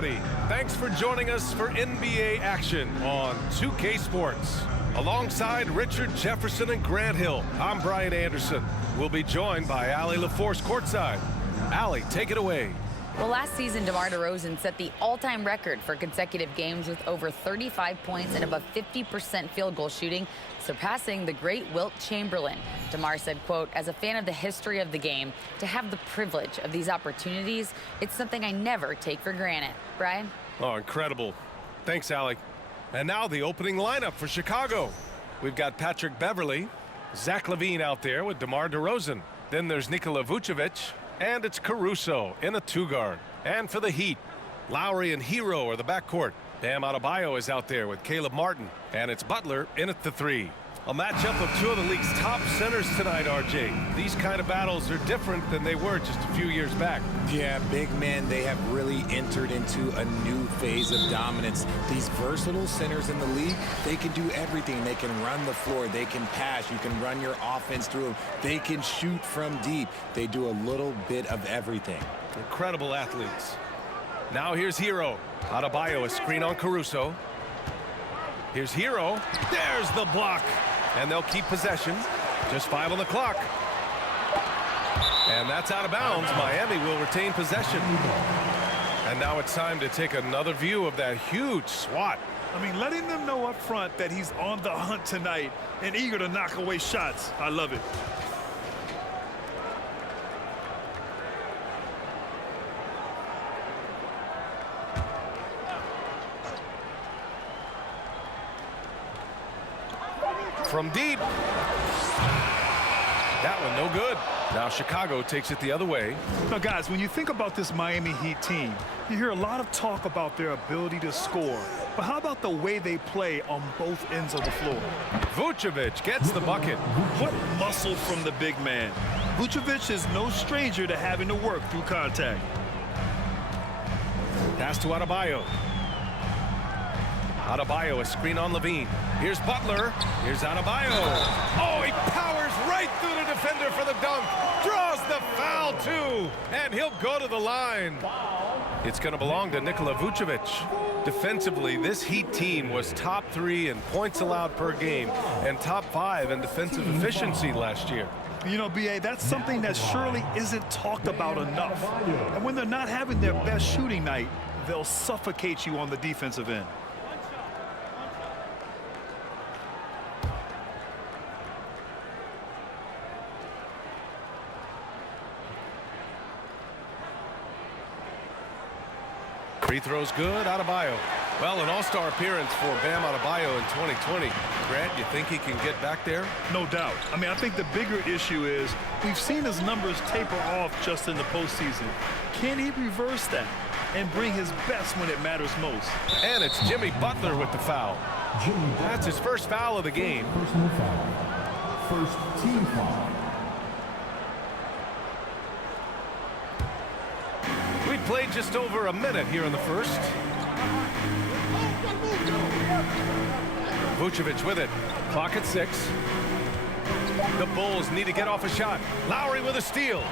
Thanks for joining us for NBA action on 2K Sports. Alongside Richard Jefferson and Grant Hill, I'm Brian Anderson. We'll be joined by Allie LaForce courtside. Allie, take it away. Well, last season, DeMar DeRozan set the all-time record for consecutive games with over 35 points and above 50% field goal shooting, surpassing the great Wilt Chamberlain. DeMar said, quote, "As a fan of the history of the game, to have the privilege of these opportunities, it's something I never take for granted." Brian? Oh, incredible. Thanks, Allie. And now the opening lineup for Chicago. We've got Patrick Beverley, Zach LaVine out there with DeMar DeRozan. Then there's Nikola Vucevic. And it's Caruso in a two-guard. And for the Heat, Lowry and Hero are the backcourt. Bam Adebayo is out there with Caleb Martin. And it's Butler in at the three. A matchup of two of the league's top centers tonight, RJ. These kind of battles are different than they were just a few years back. Yeah, big men, they have really entered into a new phase of dominance. These versatile centers in the league, they can do everything. They can run the floor, they can pass, you can run your offense through them. They can shoot from deep. They do a little bit of everything. Incredible athletes. Now here's Hero. Adebayo, a screen on Caruso. Here's Hero. There's the block. And they'll keep possession. Just 5 on the clock. And that's out of bounds. Miami will retain possession. And now it's time to take another view of that huge swat. I mean, letting them know up front that he's on the hunt tonight and eager to knock away shots. I love it. From deep. That one no good. Now Chicago takes it the other way. Now, guys, when you think about this Miami Heat team, you hear a lot of talk about their ability to score. But how about the way they play on both ends of the floor? Vucevic gets the bucket. What muscle from the big man. Vucevic is no stranger to having to work through contact. Pass to Adebayo. Adebayo, a screen on LaVine. Here's Butler. Here's Adebayo. Oh, he powers right through the defender for the dunk. Draws the foul, too. And he'll go to the line. It's going to belong to Nikola Vucevic. Defensively, this Heat team was top 3 in points allowed per game and top 5 in defensive efficiency last year. You know, B.A., that's something that surely isn't talked about enough. And when they're not having their best shooting night, they'll suffocate you on the defensive end. Free throw's good, Adebayo. Well, an all-star appearance for Bam Adebayo in 2020. Grant, you think he can get back there? No doubt. I mean, I think the bigger issue is we've seen his numbers taper off just in the postseason. Can he reverse that and bring his best when it matters most? And it's Jimmy Butler with the foul. That's his first foul of the game. Personal foul. First team foul. We've played just over a minute here in the first. Vucevic with it. Clock at 6. The Bulls need to get off a shot. Lowry with a steal.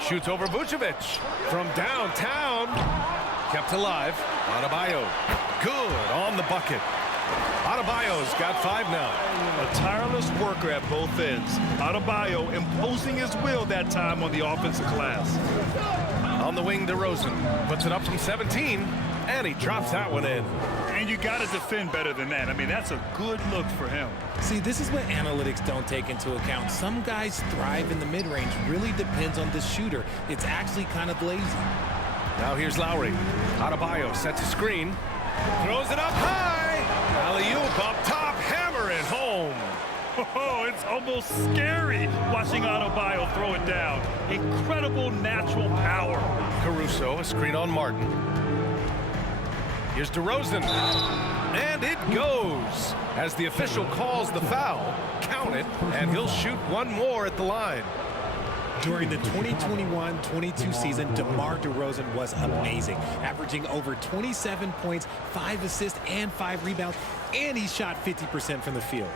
Shoots over Vucevic from downtown. Kept alive. Adebayo. Good on the bucket. Adebayo's got 5 now. A tireless worker at both ends. Adebayo imposing his will that time on the offensive glass. On the wing, DeRozan puts it up from 17, and he drops that one in. And you got to defend better than that. I mean, that's a good look for him. See, this is what analytics don't take into account. Some guys thrive in the mid-range. Really depends on the shooter. It's actually kind of lazy. Now here's Lowry. Adebayo sets a screen. Throws it up high. Alley-oop up top. Hammer it home. Oh, it's almost scary watching Adebayo throw it down. Incredible natural power. Caruso, a screen on Martin. Here's DeRozan. And it goes. As the official calls the foul, count it, and he'll shoot one more at the line. During the 2021-22 season, DeMar DeRozan was amazing, averaging over 27 points, 5 assists, and 5 rebounds, and he shot 50% from the field.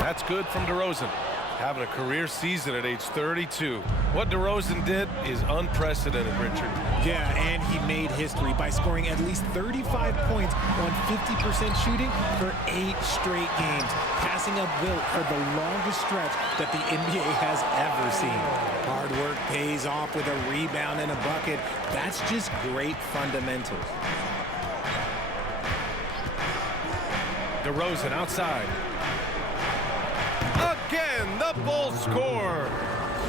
That's good from DeRozan. Having a career season at age 32. What DeRozan did is unprecedented, Richard. Yeah, and he made history by scoring at least 35 points on 50% shooting for 8 straight games, passing up Wilt for the longest stretch that the NBA has ever seen. Hard work pays off with a rebound and a bucket. That's just great fundamentals. DeRozan outside. Again, the Bulls score.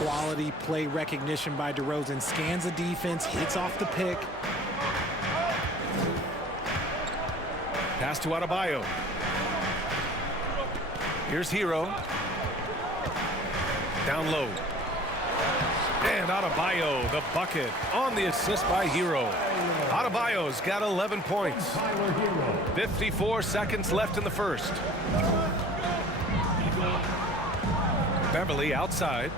Quality play recognition by DeRozan. Scans the defense, hits off the pick. Pass to Adebayo. Here's Hero. Down low. And Adebayo, the bucket, on the assist by Hero. Adebayo's got 11 points. 54 seconds left in the first. Beverly outside.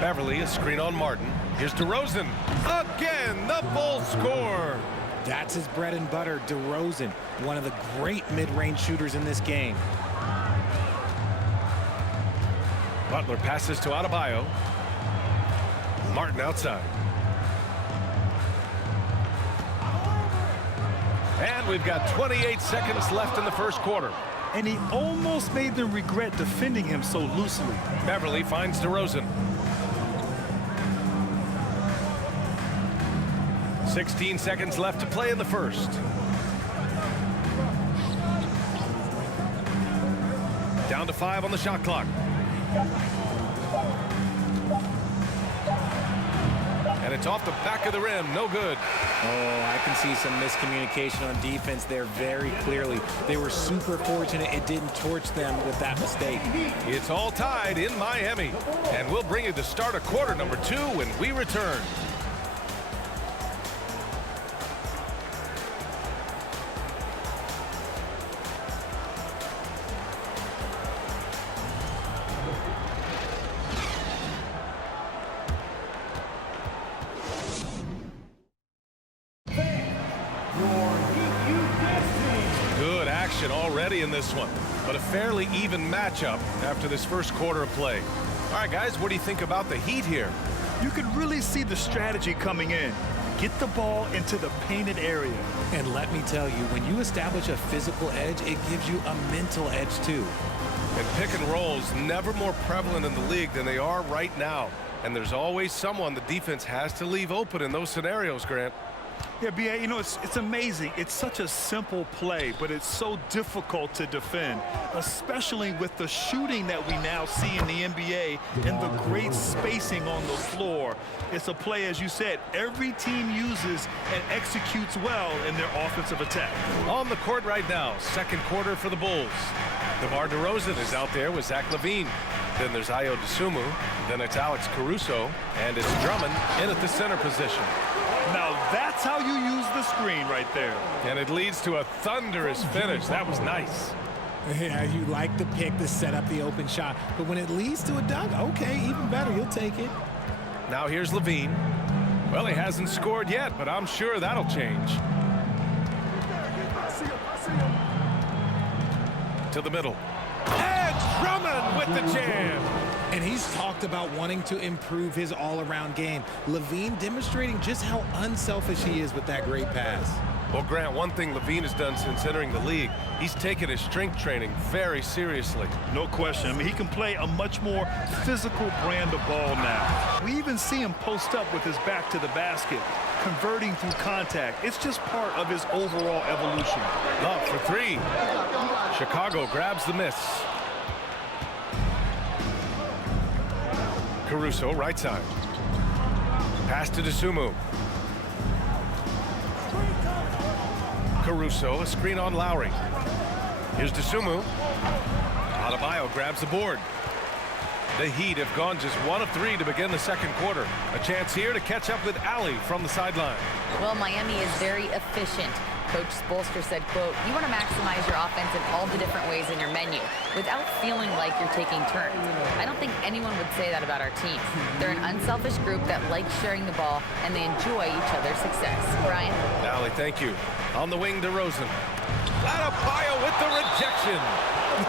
Beverly, a screen on Martin. Here's DeRozan. Again, the Bulls score. That's his bread and butter, DeRozan, one of the great mid-range shooters in this game. Butler passes to Adebayo. Martin outside. And we've got 28 seconds left in the first quarter. And he almost made them regret defending him so loosely. Beverly finds DeRozan. 16 seconds left to play in the first. Down to 5 on the shot clock. And it's off the back of the rim. No good. Oh, I can see some miscommunication on defense there very clearly. They were super fortunate it didn't torch them with that mistake. It's all tied in Miami. And we'll bring you the start of quarter number 2 when we return. Good action already in this one, but a fairly even matchup after this first quarter of play. All right, guys, what do you think about the Heat here? You could really see the strategy coming in. Get the ball into the painted area. And let me tell you, when you establish a physical edge, it gives you a mental edge too. And pick and rolls never more prevalent in the league than they are right now. And there's always someone the defense has to leave open in those scenarios, Grant. Yeah, B.A., you know, it's amazing. It's such a simple play, but it's so difficult to defend, especially with the shooting that we now see in the NBA and the great spacing on the floor. It's a play, as you said, every team uses and executes well in their offensive attack. On the court right now, second quarter for the Bulls. DeMar DeRozan is out there with Zach LaVine. Then there's Ayo Dosunmu. Then it's Alex Caruso. And it's Drummond in at the center position. Now that's how you use the screen right there. And it leads to a thunderous finish. That was nice. Yeah, you like the pick to set up the open shot. But when it leads to a dunk, okay, even better. You'll take it. Now here's LaVine. Well, he hasn't scored yet, but I'm sure that'll change. To the middle. And Drummond with the jam. And he's talked about wanting to improve his all-around game. LaVine demonstrating just how unselfish he is with that great pass. Well, Grant, one thing LaVine has done since entering the league, he's taken his strength training very seriously. No question. I mean, he can play a much more physical brand of ball now. We even see him post up with his back to the basket, converting through contact. It's just part of his overall evolution. Love for 3. Chicago grabs the miss. Caruso, right side. Pass to Dosunmu. Caruso, a screen on Lowry. Here's Dosunmu. Adebayo grabs the board. The Heat have gone just 1 of 3 to begin the second quarter. A chance here to catch up with Ali from the sideline. Well, Miami is very efficient. Coach Spoelstra said, quote, "You want to maximize your offense in all the different ways in your menu without feeling like you're taking turns." I don't think anyone would say that about our team. They're an unselfish group that likes sharing the ball, and they enjoy each other's success. Brian? Allie, thank you. On the wing, DeRozan. Adebayo with the rejection.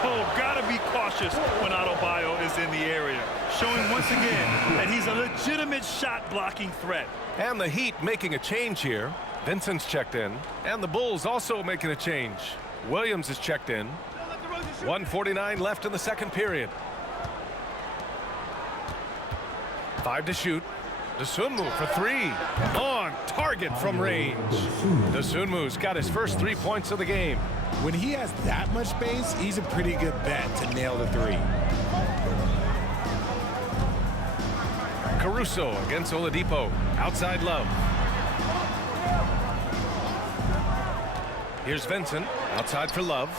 Oh, gotta be cautious when Adebayo is in the area, showing once again that he's a legitimate shot-blocking threat. And the Heat making a change here. Vincent's checked in. And the Bulls also making a change. Williams is checked in. 1:49 left in the second period. 5 to shoot. Dosunmu for 3. On target from range. Dosunmu's got his first 3 points of the game. When he has that much space, he's a pretty good bet to nail the 3. Caruso against Oladipo. Outside Love. Here's Vincent. Outside for Love.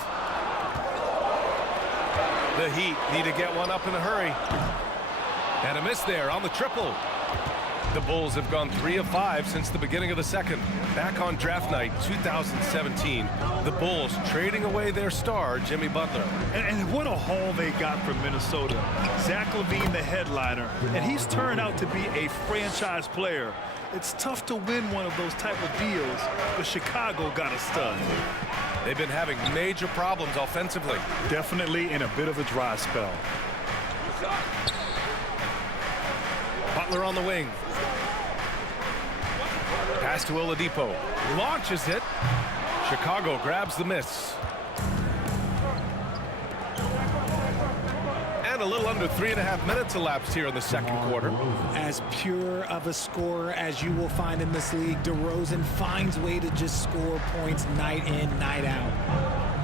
The Heat need to get one up in a hurry. And a miss there on the triple. The Bulls have gone 3 of 5 since the beginning of the second. Back on draft night 2017, the Bulls trading away their star, Jimmy Butler. And what a haul they got from Minnesota. Zach LaVine, the headliner, and he's turned out to be a franchise player. It's tough to win one of those type of deals, but Chicago got a stud. They've been having major problems offensively. Definitely in a bit of a dry spell. Butler on the wing. Pass to Oladipo. Launches it. Chicago grabs the miss. And a little under 3.5 minutes elapsed here in the second quarter. As pure of a scorer as you will find in this league, DeRozan finds way to just score points night in, night out.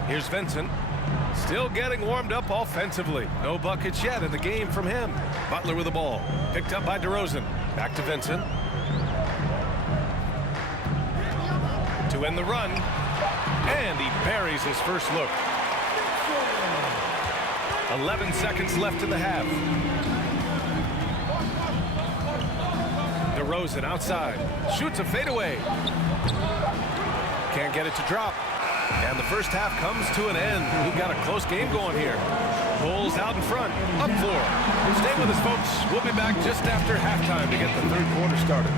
Here's Vincent. Still getting warmed up offensively. No buckets yet in the game from him. Butler with the ball. Picked up by DeRozan. Back to Vincent. To end the run. And he buries his first look. 11 seconds left in the half. DeRozan outside. Shoots a fadeaway. Can't get it to drop. And the first half comes to an end. We've got a close game going here. Bulls out in front. Up 4. Stay with us, folks. We'll be back just after halftime to get the third quarter started.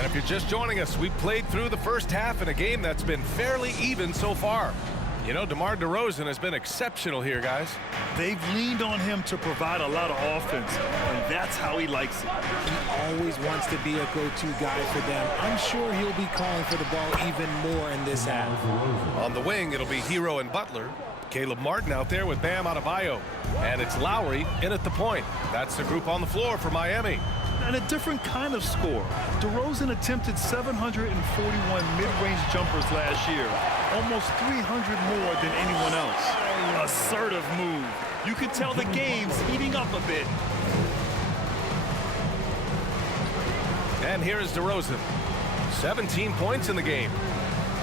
If you're just joining us, we played through the first half in a game that's been fairly even so far. You know, DeMar DeRozan has been exceptional here, guys. They've leaned on him to provide a lot of offense, and that's how he likes it. He always wants to be a go-to guy for them. I'm sure he'll be calling for the ball even more in this half. On the wing, it'll be Hero and Butler. Caleb Martin out there with Bam Adebayo. And it's Lowry in at the point. That's the group on the floor for Miami. And a different kind of score. DeRozan attempted 741 mid-range jumpers last year, almost 300 more than anyone else. Assertive move. You can tell the game's heating up a bit. And here is DeRozan. 17 points in the game.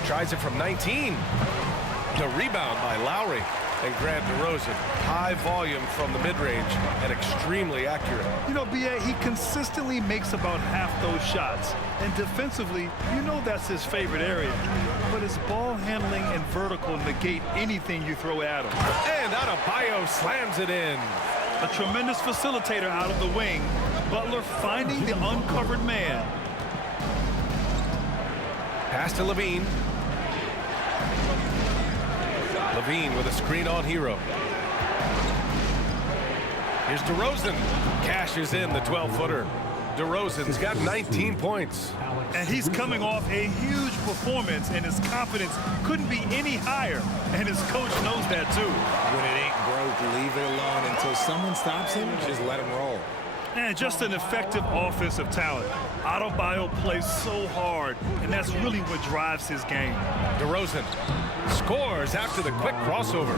Tries it from 19. The rebound by Lowry. And Grant DeRozan, high volume from the mid-range and extremely accurate. You know, B.A., he consistently makes about half those shots. And defensively, you know that's his favorite area. But his ball handling and vertical negate anything you throw at him. And Adebayo slams it in. A tremendous facilitator out of the wing. Butler finding the uncovered man. Pass to Levine. Levine with a screen on Hero. Here's DeRozan. Cashes in the 12-footer. DeRozan's got 19 points. And he's coming off a huge performance, and his confidence couldn't be any higher. And his coach knows that, too. When it ain't broke, leave it alone. Until someone stops him, just let him roll. And just an effective offensive talent. Adebayo plays so hard, and that's really what drives his game. DeRozan scores after the quick crossover.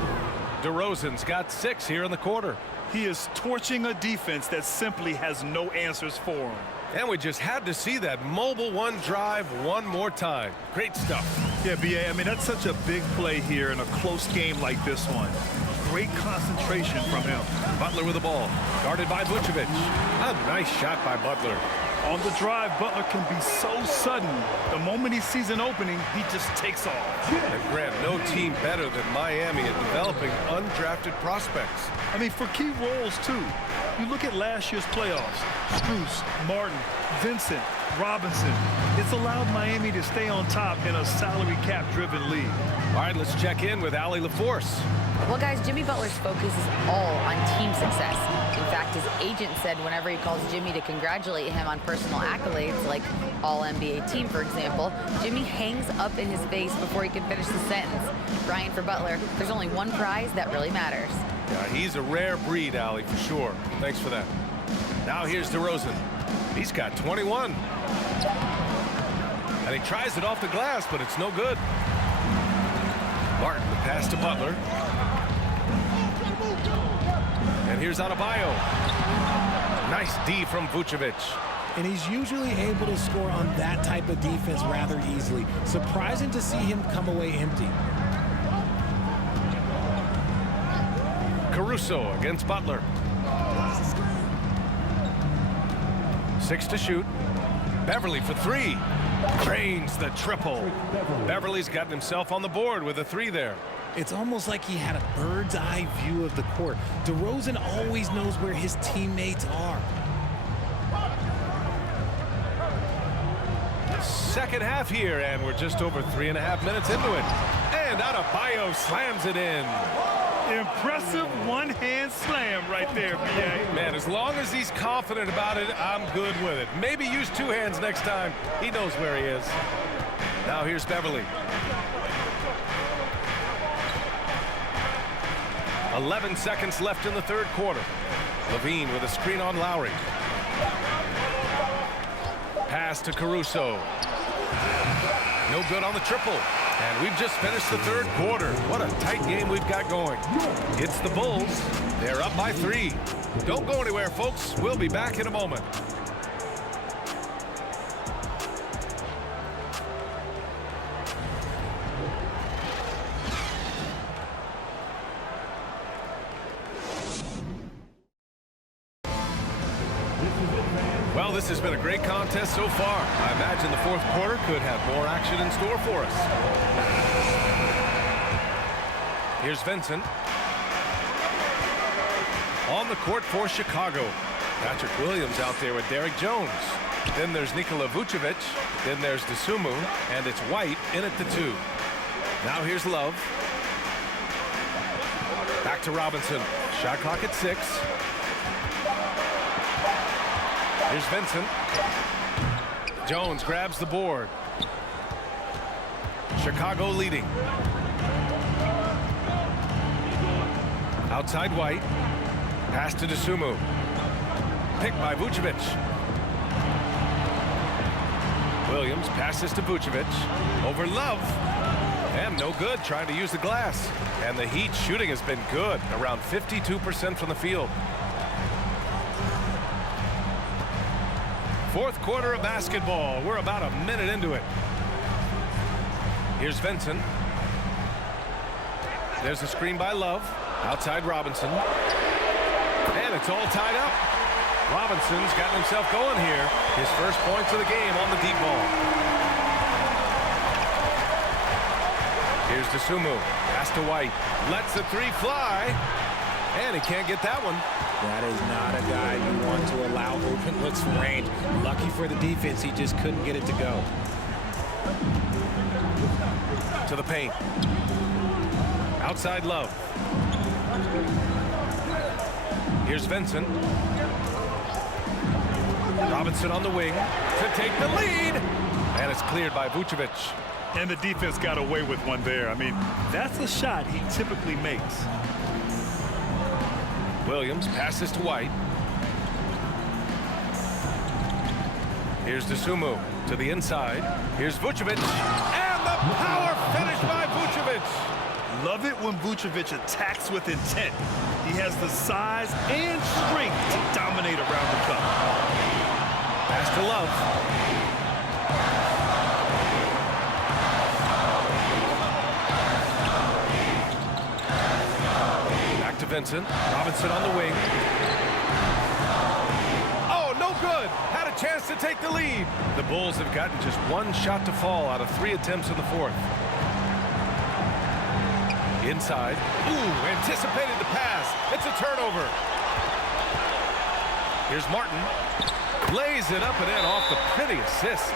DeRozan's got 6 here in the quarter. He is torching a defense that simply has no answers for him. And we just had to see that mobile one drive one more time. Great stuff. Yeah, B.A., I mean, that's such a big play here in a close game like this one. Great concentration from him. Butler with the ball, guarded by Vucevic. A nice shot by Butler. On the drive, Butler can be so sudden. The moment he sees an opening, he just takes off. And Grant, no team better than Miami at developing undrafted prospects. I mean, for key roles, too. You look at last year's playoffs. Strus, Martin, Vincent, Robinson. It's allowed Miami to stay on top in a salary cap-driven league. All right, let's check in with Allie LaForce. Well, guys, Jimmy Butler's focus is all on team success. In fact, his agent said whenever he calls Jimmy to congratulate him on personal accolades, like All-NBA team, for example, Jimmy hangs up in his face before he can finish the sentence. Brian, for Butler, there's only one prize that really matters. Yeah, he's a rare breed, Allie, for sure. Thanks for that. Now here's DeRozan. He's got 21. And he tries it off the glass, but it's no good. Martin, the pass to Butler. And here's Adebayo. Nice D from Vucevic. And he's usually able to score on that type of defense rather easily. Surprising to see him come away empty. Caruso against Butler. 6 to shoot. Beverly for 3. Drains the triple. Beverly's gotten himself on the board with a 3 there. It's almost like he had a bird's eye view of the court. DeRozan always knows where his teammates are. Second half here, and we're just over 3.5 minutes into it. And Adebayo slams it in. Impressive one-hand slam right there, B.A. Man, as long as he's confident about it, I'm good with it. Maybe use 2 hands next time. He knows where he is. Now here's Beverly. 11 seconds left in the third quarter. Levine with a screen on Lowry. Pass to Caruso. No good on the triple. And we've just finished the third quarter. What a tight game we've got going. It's the Bulls. They're up by 3. Don't go anywhere, folks. We'll be back in a moment. Well, this has been a great contest so far. I imagine the fourth quarter could have more action in store for us. Here's Vincent. On the court for Chicago. Patrick Williams out there with Derek Jones. Then there's Nikola Vucevic. Then there's Dosunmu. And it's White in at the 2. Now here's Love. Back to Robinson. Shot clock at 6. Here's Vincent. Jones grabs the board. Chicago leading. Outside White. Pass to Dosunmu. Picked by Vucevic. Williams passes to Vucevic. Over Love. And no good, trying to use the glass. And the Heat shooting has been good, around 52% from the field. Fourth quarter of basketball. We're about a minute into it. Here's Vincent. There's a screen by Love. Outside Robinson. And it's all tied up. Robinson's gotten himself going here. His first points of the game on the deep ball. Here's DeSumo. Pass to White. Lets the three fly. And he can't get that one. That is not a guy you want to allow open looks from range. Lucky for the defense, he just couldn't get it to go. To the paint. Outside Love. Here's Vincent. Robinson on the wing to take the lead. And it's cleared by Vucevic. And the defense got away with one there. I mean, that's a shot he typically makes. Williams passes to White. Here's DeSumo to the inside. Here's Vucevic. And the power finish by Vucevic. Love it when Vucevic attacks with intent. He has the size and strength to dominate around the cup. Pass to Love. Back to Vincent. Robinson on the wing. Oh, no good. Had a chance to take the lead. The Bulls have gotten just one shot to fall out of 3 attempts in the fourth. Inside. Ooh, anticipated the pass. It's a turnover. Here's Martin. Lays it up and in off the pretty assist.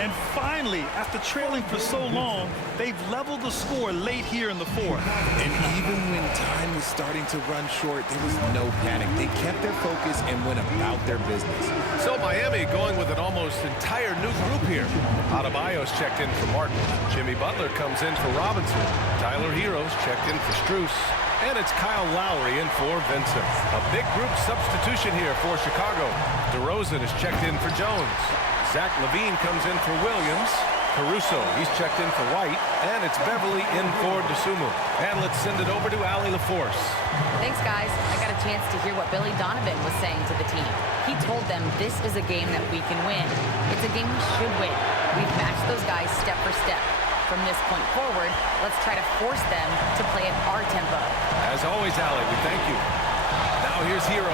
And finally, after trailing for so long, they've leveled the score late here in the fourth. And even when time was starting to run short, there was no panic. They kept their focus and went about their business. So Miami going with an almost entire new group here. Adebayo's checked in for Martin. Jimmy Butler comes in for Robinson. Tyler Hero's checked in for Strus. And it's Kyle Lowry in for Vincent. A big group substitution here for Chicago. DeRozan is checked in for Jones. Zach LaVine comes in for Williams. Caruso, he's checked in for White. And it's Beverly in for DeSumo. And let's send it over to Allie LaForce. Thanks, guys. I got a chance to hear what Billy Donovan was saying to the team. He told them this is a game that we can win. It's a game we should win. We've matched those guys step for step. From this point forward, let's try to force them to play at our tempo. As always, Allie, we thank you. Now here's Hero.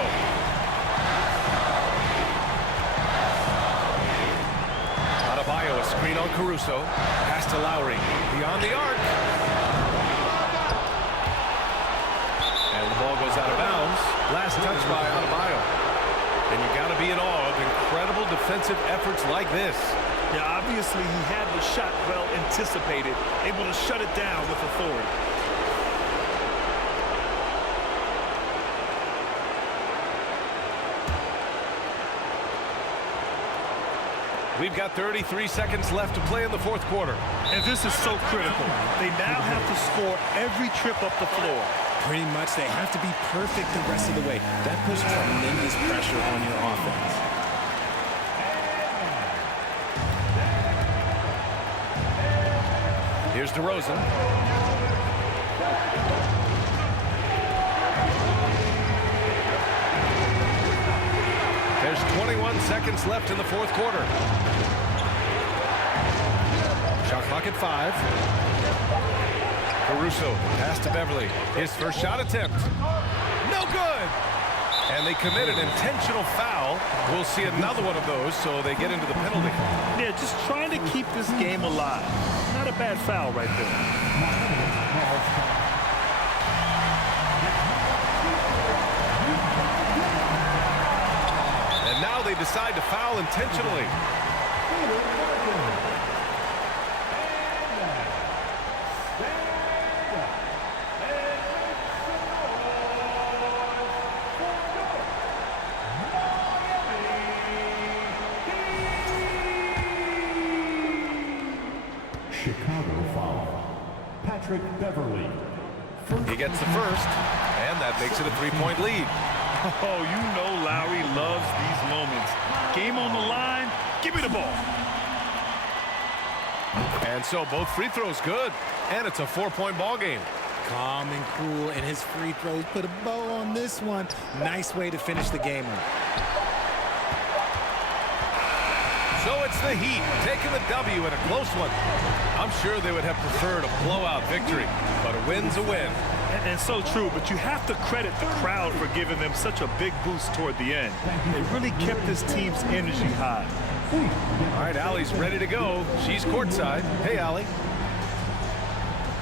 Adebayo, a screen on Caruso. Pass to Lowry. Beyond the arc. And the ball goes out of bounds. Last touch by Adebayo. And you got to be in awe of incredible defensive efforts like this. Yeah, obviously he had the shot well anticipated, able to shut it down with authority. We've got 33 seconds left to play in the fourth quarter. And this is so critical. They now have to score every trip up the floor. Pretty much they have to be perfect the rest of the way. That puts tremendous pressure on your offense. Here's DeRozan. There's 21 seconds left in the fourth quarter. Shot clock at 5. Caruso, pass to Beverly. His first shot attempt. No good! And they commit an intentional foul. We'll see another one of those, so they get into the penalty. Yeah, just trying to keep this game alive. Not a bad foul right there. And now they decide to foul intentionally. Chicago foul. Patrick Beverly. He gets the first, and that makes it a 3-point lead. Oh, you know Lowry loves these moments. Game on the line, give me the ball. And so both free throws good. And it's a 4-point ball game. Calm and cool, and his free throws put a bow on this one. Nice way to finish the game up. So it's the Heat taking the W in a close one. I'm sure they would have preferred a blowout victory, but a win's a win. And so true, but you have to credit the crowd for giving them such a big boost toward the end. They really kept this team's energy high. All right, Allie's ready to go. She's courtside. Hey, Allie.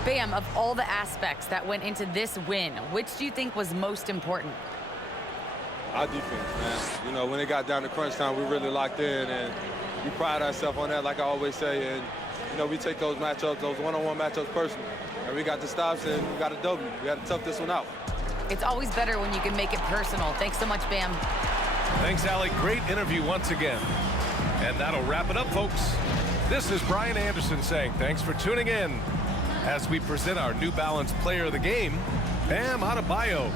Bam, of all the aspects that went into this win, which do you think was most important? Our defense, man. You know, when it got down to crunch time, we really locked in, and we pride ourselves on that, like I always say. And, you know, we take those matchups, those one-on-one matchups personal. And we got the stops, and we got a W. We got to tough this one out. It's always better when you can make it personal. Thanks so much, Bam. Thanks, Allie. Great interview once again. And that'll wrap it up, folks. This is Brian Anderson saying thanks for tuning in as we present our New Balance Player of the Game, Bam Adebayo.